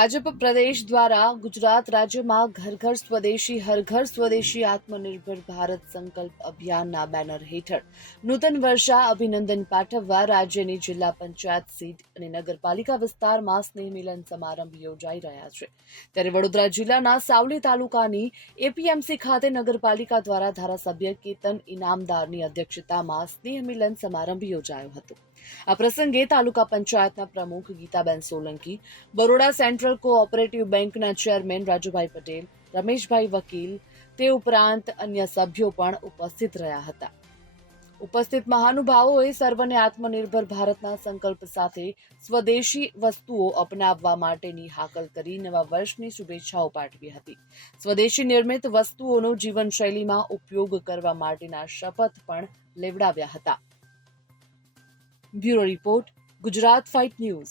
ભાજપ પ્રદેશ દ્વારા ગુજરાત રાજ્યમાં ઘર ઘર સ્વદેશી હર ઘર સ્વદેશી આત્મનિર્ભર ભારત સંકલ્પ અભિયાનના બેનર હેઠળ નૂતન વર્ષા અભિનંદન પાઠવવા રાજ્યની જિલ્લા પંચાયત સીટ અને નગરપાલિકા વિસ્તારમાં સ્નેહ મિલન સમારંભ યોજાઈ રહ્યા છે। ત્યારે વડોદરા જિલ્લાના સાવલી તાલુકાની એપીએમસી ખાતે નગરપાલિકા દ્વારા ધારાસભ્ય કેતન ઇનામદારની અધ્યક્ષતામાં સ્નેહ મિલન સમારંભ યોજાયો હતો। આ પ્રસંગે તાલુકા પંચાયતના પ્રમુખ ગીતાબેન સોલંકી, બરોડા સેન્ટ્રલ કોઓપરેટિવ બેંકના ચેરમેન રાજુભાઈ પટેલ, રમેશભાઈ વકીલ, તે ઉપરાંત અન્ય સભ્યો પણ ઉપસ્થિત રહ્યા હતા। ઉપસ્થિત મહાનુભાવોએ સર્વને આત્મનિર્ભર ભારતના સંકલ્પ સાથે સ્વદેશી વસ્તુઓ અપનાવવા માટેની હાકલ કરી નવા વર્ષની શુભેચ્છાઓ પાઠવી હતી। સ્વદેશી નિર્મિત વસ્તુઓનો જીવનશૈલીમાં ઉપયોગ કરવા માટેના શપથ પણ લેવડાવ્યા હતા। Bureau report, Gujarat fight news.